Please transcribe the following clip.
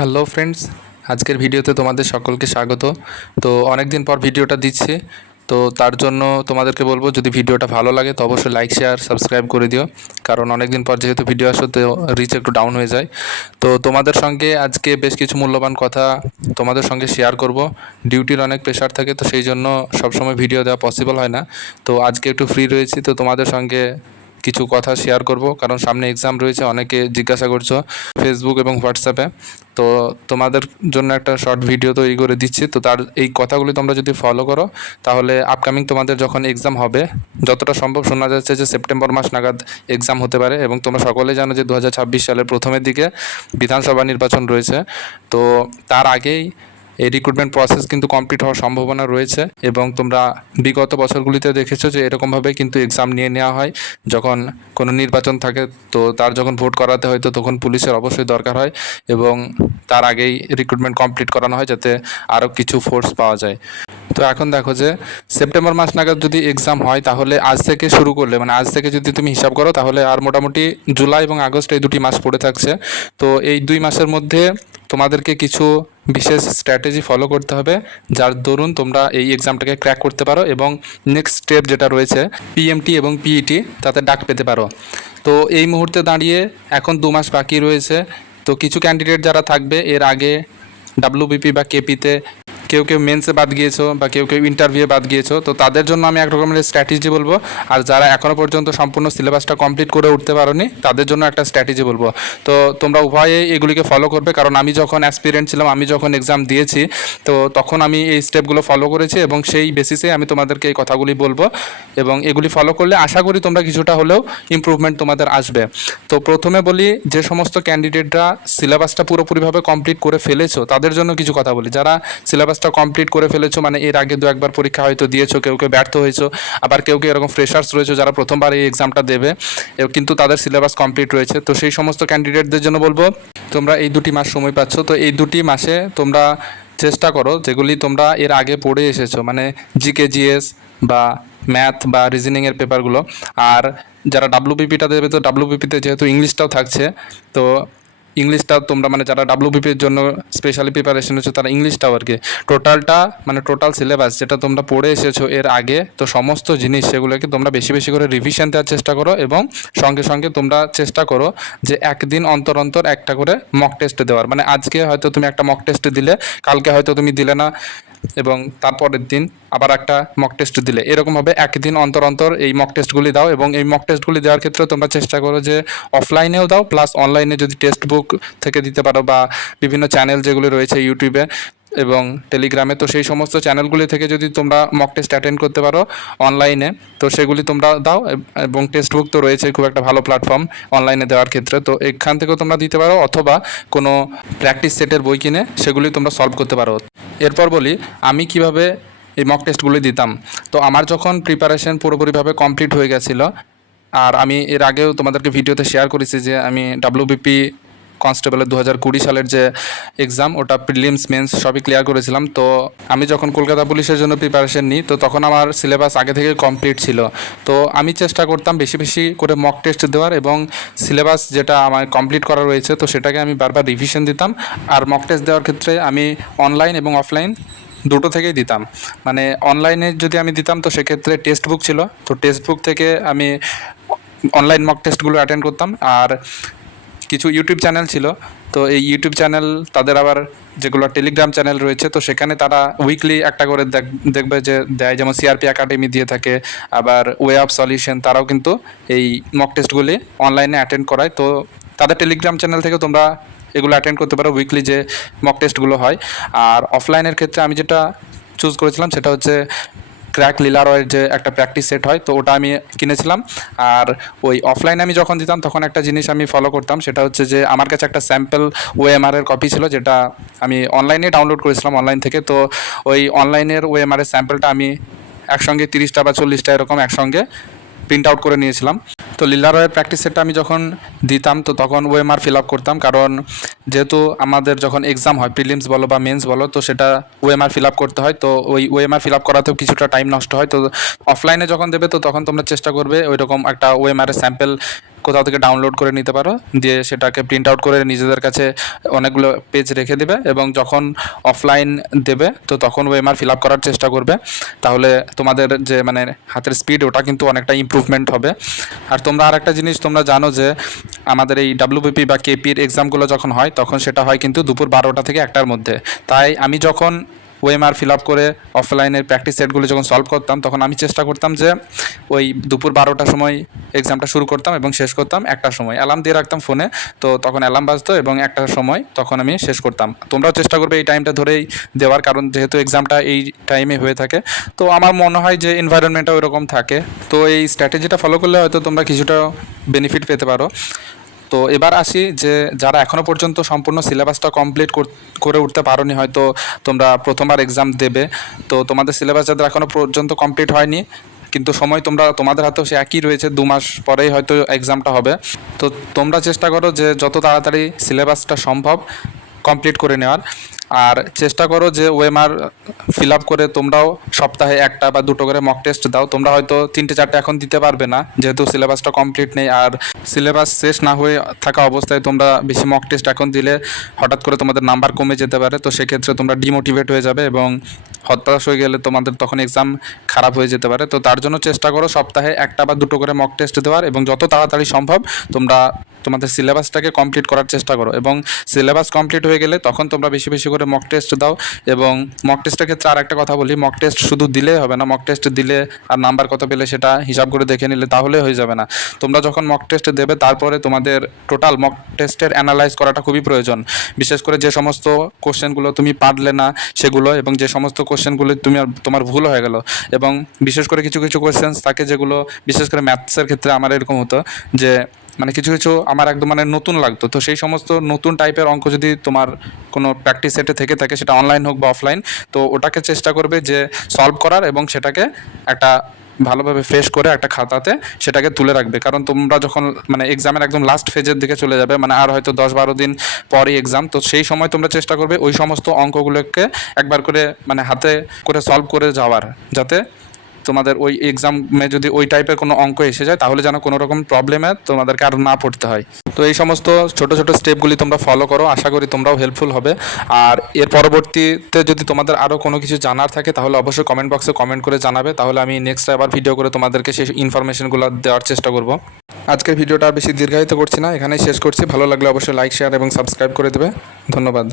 Hello friends, আজকের ভিডিওতে তোমাদের সকলকে স্বাগত। তো অনেক দিন পর ভিডিওটা দিচ্ছি, তো তার জন্য তোমাদেরকে বলবো যদি ভিডিওটা ভালো লাগে তো অবশ্যই লাইক শেয়ার সাবস্ক্রাইব করে দিও, কারণ অনেক দিন পর যেহেতু ভিডিও আসো তো রিচ একটু ডাউন হয়ে যায়। তো তোমাদের সঙ্গে আজকে বেশ কিছু মূল্যবান কথা তোমাদের সঙ্গে শেয়ার করব। ডিউটির অনেক প্রেশার থাকে, তো সেই জন্য সবসময় ভিডিও দেওয়া পসিবল হয় না। তো আজকে একটু ফ্রি রয়েছি, তো তোমাদের সঙ্গে কিছু কথা শেয়ার করব, কারণ সামনে এক্সাম রয়েছে, অনেকে জিজ্ঞাসা করছো ফেসবুক এবং হোয়াটসঅ্যাপে। তো তোমাদের জন্য একটা শর্ট ভিডিও তৈরি করে দিচ্ছি, তো তার এই কথাগুলি তোমরা যদি ফলো করো তাহলে আপকামিং তোমাদের যখন এক্সাম হবে, যতটা সম্ভব শোনা যাচ্ছে যে সেপ্টেম্বর মাস নাগাদ এক্সাম হতে পারে। এবং তোমরা সকলে জানো যে 2026 সালের প্রথমের দিকে বিধানসভা নির্বাচন রয়েছে, তো তার আগেই এই রিক্রুটমেন্ট প্রসেস কিন্তু কমপ্লিট হওয়ার সম্ভাবনা রয়েছে। এবং তোমরা বিগত বছরগুলিতে দেখেছো যে এরকমভাবে কিন্তু এক্সাম নিয়ে নেওয়া হয়। যখন কোনো নির্বাচন থাকে তো তার যখন ভোট করাতে হয় তো তখন পুলিশের অবশ্যই দরকার হয়, এবং তার আগেই রিক্রুটমেন্ট কমপ্লিট করানো হয় যাতে আরও কিছু ফোর্স পাওয়া যায়। তো এখন দেখো যে সেপ্টেম্বর মাস নাগাদ যদি এক্সাম হয় তাহলে আজ থেকে শুরু করলে, মানে আজ থেকে যদি তুমি হিসাব করো তাহলে আর মোটামুটি জুলাই এবং আগস্ট এই দুটি মাস পড়ে থাকছে। তো এই 2 মাসের মধ্যে তোমাদেরকে কিছু বিশেষ স্ট্র্যাটেজি ফলো করতে হবে, যার দরুন তোমরা এই এক্সামটাকে ক্র্যাক করতে পারো এবং নেক্সট স্টেপ যেটা রয়েছে পিএমটি এবং পিইটি তাতে ডাক পেতে পারো। তো এই মুহূর্তে দাঁড়িয়ে এখন 2 মাস বাকি রয়েছে। তো কিছু ক্যান্ডিডেট যারা থাকবে এর আগে ডাব্লিউবিপি বা কেপিতে কেউ কেউ মেন্সে বাদ গিয়েছো বা কেউ কেউ ইন্টারভিউয়ে বাদ গিয়েছো, তো তাদের জন্য আমি এক রকমের স্ট্র্যাটেজি বলবো। আর যারা এখনও পর্যন্ত সম্পূর্ণ সিলেবাসটা কমপ্লিট করে উঠতে পারোনি তাদের জন্য একটা স্ট্র্যাটেজি বলবো। তো তোমরা উভয়ে এগুলিকে ফলো করবে, কারণ আমি যখন অ্যাসপিরেন্ট ছিলাম, আমি যখন এক্সাম দিয়েছি, তো তখন আমি এই স্টেপগুলো ফলো করেছি এবং সেই বেসিসে আমি তোমাদেরকে এই কথাগুলি বলবো। এবং এগুলি ফলো করলে আশা করি তোমরা কিছুটা হলেও ইমপ্রুভমেন্ট তোমাদের আসবে। তো প্রথমে বলি, যে সমস্ত ক্যান্ডিডেটরা সিলেবাসটা পুরোপুরিভাবে কমপ্লিট করে ফেলেছো তাদের জন্য কিছু কথা বলি। যারা সিলেবাসটা কমপ্লিট করে ফেলেছো, মানে এর আগে 2-1বার পরীক্ষা হয়তো দিয়েছো, কেউ কেউ ব্যর্থ হয়েছো, আবার কেউ কেউ এরকম ফ্রেশার্স রয়েছে যারা প্রথমবার এই এক্সামটা দেবে কিন্তু তাদের সিলেবাস কমপ্লিট রয়েছে। তো সেই সমস্ত ক্যান্ডিডেটদের জন্য বলবো, তোমরা এই 2 মাস সময় পাচ্ছ, তো এই 2 মাসে তোমরা চেষ্টা করো যেগুলি তোমরা এর আগে পড়ে এসেছো, মানে জিকে জিএস বা ম্যাথ বা রিজনিংয়ের পেপারগুলো। আর যারা ডাব্লিউবিপিটা দেবে, তো ডাব্লিউবিপিতে যেহেতু ইংলিশটাও থাকছে, তো ইংলিশটা তোমরা, মানে যারা ডাব্লিউবিপির জন্য স্পেশালি প্রিপারেশন হচ্ছে তারা ইংলিশটাও আর কি টোটালটা, মানে টোটাল সিলেবাস যেটা তোমরা পড়ে এসেছো এর আগে, তো সমস্ত জিনিস সেগুলোকে তোমরা বেশি বেশি করে রিভিশন দেওয়ার চেষ্টা করো। এবং সঙ্গে সঙ্গে তোমরা চেষ্টা করো যে একদিন অন্তর অন্তর একটা করে মক টেস্ট দেওয়ার, মানে আজকে হয়তো তুমি একটা মক টেস্ট দিলে, কালকে হয়তো তুমি দিলে না, এবং তারপরের দিন আবার একটা মক টেস্ট দিলে, এরকমভাবে একদিন অন্তর অন্তর এই মক টেস্টগুলি দাও। এবং এই মক টেস্টগুলি দেওয়ার ক্ষেত্রে তোমরা চেষ্টা করো যে অফলাইনেও দাও, প্লাস অনলাইনে যদি টেক্সট বুক থেকে দিতে পারো বা বিভিন্ন চ্যানেল যেগুলি রয়েছে ইউটিউবে এবং টেলিগ্রামে, তো সেই সমস্ত চ্যানেলগুলি থেকে যদি তোমরা মক টেস্ট অ্যাটেন্ড করতে পারো অনলাইনে, তো সেগুলি তোমরা দাও। এবং টেক্সট বুক তো রয়েছে, খুব একটা ভালো প্ল্যাটফর্ম অনলাইনে দেওয়ার ক্ষেত্রে, তো এখান থেকেও তোমরা দিতে পারো, অথবা কোনো প্র্যাকটিস সেটের বই কিনে সেগুলি তোমরা সলভ করতে পারো। এরপর বলি আমি কিভাবে এই মক টেস্টগুলি দিতাম। তো আমার যখন প্রিপারেশন পুরোপুরিভাবে কমপ্লিট হয়ে গেছিলো, আর আমি এর আগেও তোমাদেরকে ভিডিওতে শেয়ার করেছি যে আমি ডাব্লিউবিপি কনস্টেবলের 2020 সালের যে এক্সাম, ওটা প্রিলিমস মেন্স সবই ক্লিয়ার করেছিলাম। তো আমি যখন কলকাতা পুলিশের জন্য প্রিপারেশন নিই, তো তখন আমার সিলেবাস আগে থেকে কমপ্লিট ছিল। তো আমি চেষ্টা করতাম বেশি বেশি করে মক টেস্ট দেওয়ার, এবং সিলেবাস যেটা আমার কমপ্লিট করা রয়েছে তো সেটাকে আমি বারবার রিভিশন দিতাম। আর মক টেস্ট দেওয়ার ক্ষেত্রে আমি অনলাইন এবং অফলাইন দুটো থেকেই দিতাম। মানে অনলাইনে যদি আমি দিতাম তো সেক্ষেত্রে টেক্সট বুক ছিল, তো টেক্সট বুক থেকে আমি অনলাইন মক টেস্টগুলো অ্যাটেন্ড করতাম। আর কিছু ইউটিউব চ্যানেল ছিল, তো এই ইউটিউব চ্যানেল তাদের আবার যেগুলো টেলিগ্রাম চ্যানেল রয়েছে, তো সেখানে তারা উইকলি একটা করে দেখবে যে দেয়, যেমন সিআরপি একাডেমি দিয়ে থাকে, আবার ওয়ে অফ সলিউশন, তারাও কিন্তু এই মক টেস্টগুলি অনলাইনে অ্যাটেন্ড করায়। তো তাদের টেলিগ্রাম চ্যানেল থেকে তোমরা এগুলো অ্যাটেন্ড করতে পারো, উইকলি যে মক টেস্টগুলো হয়। আর অফলাইনের ক্ষেত্রে আমি যেটা চুজ করেছিলাম সেটা হচ্ছে ক্র্যাক লিলারয়ের যে একটা প্র্যাকটিস সেট হয়, তো ওটা আমি কিনেছিলাম। আর ওই অফলাইনে আমি যখন দিতাম তখন একটা জিনিস আমি ফলো করতাম, সেটা হচ্ছে যে আমার কাছে একটা স্যাম্পল ওএমআরের কপি ছিল, যেটা আমি অনলাইনে ডাউনলোড করেছিলাম অনলাইন থেকে। তো ওই অনলাইনের ওএমআরের স্যাম্পলটা আমি একসঙ্গে 30টা বা 40টা এরকম একসঙ্গে প্রিন্ট আউট করে নিয়েছিলাম। তো লিলারয়ের প্র্যাকটিস সেটটা আমি যখন দিতাম তো তখন ওএমআর ফিল আপ করতাম, কারণ যেহেতু আমাদের যখন এক্সাম হয় প্রিলিমস বলো বা মেন্স বলো, তো সেটা ওএমআর ফিল আপ করতে হয়। তো ওই ওএমআর ফিল আপ করাতেও কিছুটা টাইম নষ্ট হয়। তো অফলাইনে যখন দেবে তো তখন তোমরা চেষ্টা করবে ওই রকম একটা ওএমআরের স্যাম্পল কোথাও থেকে ডাউনলোড করে নিতে পারো, দিয়ে সেটাকে প্রিন্ট আউট করে নিজেদের কাছে অনেকগুলো পেজ রেখে দেবে এবং যখন অফলাইন দেবে তো তখন ওএমআর ফিল আপ করার চেষ্টা করবে। তাহলে তোমাদের যে মানে হাতের স্পিড ওটা কিন্তু অনেকটা ইমপ্রুভমেন্ট হবে। আর তোমরা আর একটা জিনিস তোমরা জানো যে আমাদের এই ডাব্লিউবিপি বা কেপির এক্সামগুলো যখন হয় তখন সেটা হয় কিন্তু দুপুর 12টা থেকে 1টার মধ্যে। তাই আমি যখন ওএমআর ফিল আপ করে অফলাইনের প্র্যাকটিস সেটগুলো যখন সলভ করতাম তখন আমি চেষ্টা করতাম যে ওই দুপুর 12টার সময় এক্সামটা শুরু করতাম এবং শেষ করতাম 1টার সময়। অ্যালার্ম দিয়ে রাখতাম ফোনে, তো তখন অ্যালার্ম বাজতো এবং 1টার সময় তখন আমি শেষ করতাম। তোমরাও চেষ্টা করবে এই টাইমটা ধরেই দেওয়ার, কারণ যেহেতু এক্সামটা এই টাইমে হয়ে থাকে তো আমার মনে হয় যে এনভায়রনমেন্টটা ওইরকম থাকে। তো এই স্ট্র্যাটেজিটা ফলো করলে হয়তো তোমরা কিছুটা বেনিফিট পেতে পারো। তো এবার আসি যে যারা এখনও পর্যন্ত সম্পূর্ণ সিলেবাসটা কমপ্লিট করে উঠতে পারোনি, হয়তো তোমরা প্রথমবার এক্সাম দেবে, তো তোমাদের সিলেবাস যাদের এখনও পর্যন্ত কমপ্লিট হয়নি কিন্তু সময় তোমাদের হাতেও সে একই রয়েছে, 2 মাস পরেই হয়তো এক্সামটা হবে। তো তোমরা চেষ্টা করো যে যত তাড়াতাড়ি সিলেবাসটা সম্ভব কমপ্লিট করে নেওয়ার, আর চেষ্টা করো যে ওএমআর ফিল আপ করে তোমরাও সপ্তাহে 1টা বা 2টো করে মক টেস্ট দাও। তোমরা হয়তো 3টে-4টে এখন দিতে পারবে না যেহেতু সিলেবাসটা কমপ্লিট নেই, আর সিলেবাস শেষ না হয়ে থাকা অবস্থায় তোমরা বেশি মক টেস্ট এখন দিলে হঠাৎ করে তোমাদের নাম্বার কমে যেতে পারে, তো সেক্ষেত্রে তোমরা ডিমোটিভেট হয়ে যাবে এবং হতাশ হয়ে গেলে তোমাদের তখন এক্সাম খারাপ হয়ে যেতে পারে। তো তার জন্য চেষ্টা করো সপ্তাহে 1টা বা 2টো করে মক টেস্ট দেওয়ার এবং যত তাড়াতাড়ি সম্ভব তোমরা তোমাদের সিলেবাসটাকে কমপ্লিট করার চেষ্টা করো, এবং সিলেবাস কমপ্লিট হয়ে গেলে তখন তোমরা বেশি বেশি করে মক টেস্ট দাও। এবং মক টেস্টের ক্ষেত্রে আর একটা কথা বলি, মক টেস্ট শুধু দিলেই হবে না, মক টেস্ট দিলে আর নাম্বার কত পেলে সেটা হিসাব করে দেখে নিলে তাহলে হয়ে যাবে না। তোমরা যখন মক টেস্ট দেবে তারপরে তোমাদের টোটাল মক টেস্টের অ্যানালাইজ করাটা খুবই প্রয়োজন, বিশেষ করে যে সমস্ত কোশ্চেনগুলো তুমি পারলে না সেগুলো, এবং যে সমস্ত কোশ্চেনগুলো তোমার ভুল হয়ে গেল, এবং বিশেষ করে কিছু কিছু কোশ্চেন্স থাকে যেগুলো বিশেষ করে ম্যাথসের ক্ষেত্রে আমার এরকম হতো যে মানে কিছু কিছু আমার একদম মানে নতুন লাগতো। তো সেই সমস্ত নতুন টাইপের অঙ্ক যদি তোমার কোনো প্র্যাকটিস সেটে থেকে থাকে, সেটা অনলাইন হোক বা অফলাইন, তো ওটাকে চেষ্টা করবে যে সলভ করার এবং সেটাকে একটা ভালোভাবে ফ্রেশ করে একটা খাতাতে সেটাকে তুলে রাখবে। কারণ তোমরা যখন মানে এক্সামের একদম লাস্ট ফেজের দিকে চলে যাবে, মানে আর হয়তো 10-12 দিন পরই এক্সাম, তো সেই সময় তোমরা চেষ্টা করবে ওই সমস্ত অঙ্কগুলোকে একবার করে মানে হাতে করে সলভ করে যাওয়ার, যাতে তোমাদের ওই এক্সামে যদি ওই টাইপের কোনো অঙ্ক এসে যায় তাহলে যেন কোনো রকম প্রবলেমে তোমাদেরকে আর না পড়তে হয়। তো এই সমস্ত ছোট ছোট স্টেপগুলি তোমরা ফলো করো, আশা করি তোমরাও হেল্পফুল হবে। আর এর পরবর্তীতে যদি তোমাদের আরও কোনো কিছু জানার থাকে তাহলে অবশ্যই কমেন্ট বক্সে কমেন্ট করে জানাবে, তাহলে আমি নেক্সট আবার ভিডিও করে তোমাদেরকে সেই ইনফরমেশনগুলো দেওয়ার চেষ্টা করব। আজকের ভিডিওটা বেশি দীর্ঘায়িত করছি না, এখানেই শেষ করছি। ভালো লাগলে অবশ্যই লাইক, শেয়ার এবং সাবস্ক্রাইব করে দেবে। ধন্যবাদ।